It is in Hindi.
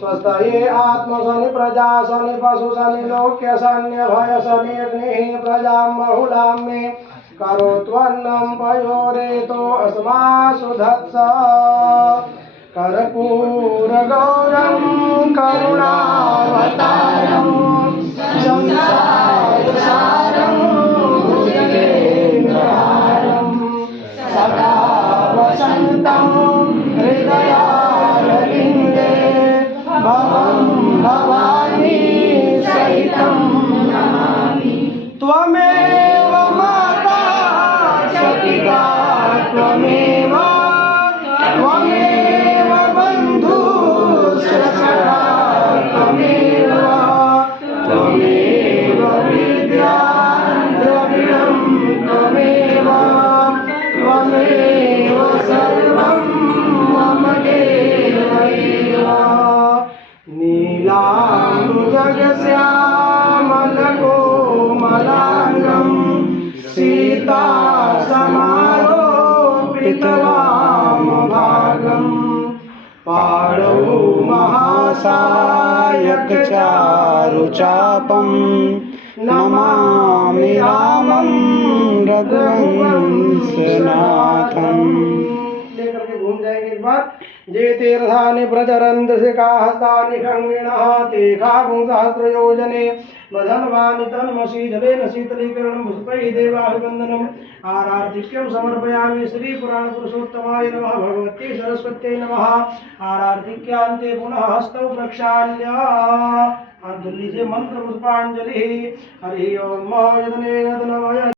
स्वस्थ ये आत्म शनि प्रजा शनि पशु शनि लोक्य शनि भय शनि प्रजा बहुलां मे करो त्वन्नं पयोरेतो अस्मासु धत्स कर्पूरगौरं करुणावतारं संसारसारं भुजगेन्द्रहारं सदा वसन्तं हृदयारविन्दे भवं भवानी सहितं नमामि। त्वमेव माता च पिता त्वमेव बन्धुश्च सखा त्वमेव विद्या द्रविणं त्वमेव सर्वं मम देव एव। नीलाम्बुजगश्यामलकोमलाङ्गं सीता समारोपितवामभागं पाणौ महासायकचारुचापं नमामि रामं रघुवंशनाथं। लेकर के घूम जाएंगे एक बार। जे तीर्थानि प्रचरन्ति शिखाहस्तानि खङ्गिणः ते खागुं सहस्रयोजने वधन्वानि तन्मसि जलेन शीतलीकरणं पुष्पैः देवाभिवन्दनम् आरार्तिक्यं समर्पयामि। श्री पुराण पुरुषोत्तमाय नमः। भगवती सरस्वत्यै नमः। आरार्तिक्यांते पुनः हस्तौ प्रक्षाल्य हाथ धुल लीजिए। मंत्र पुष्पांजलि। हरि ओम।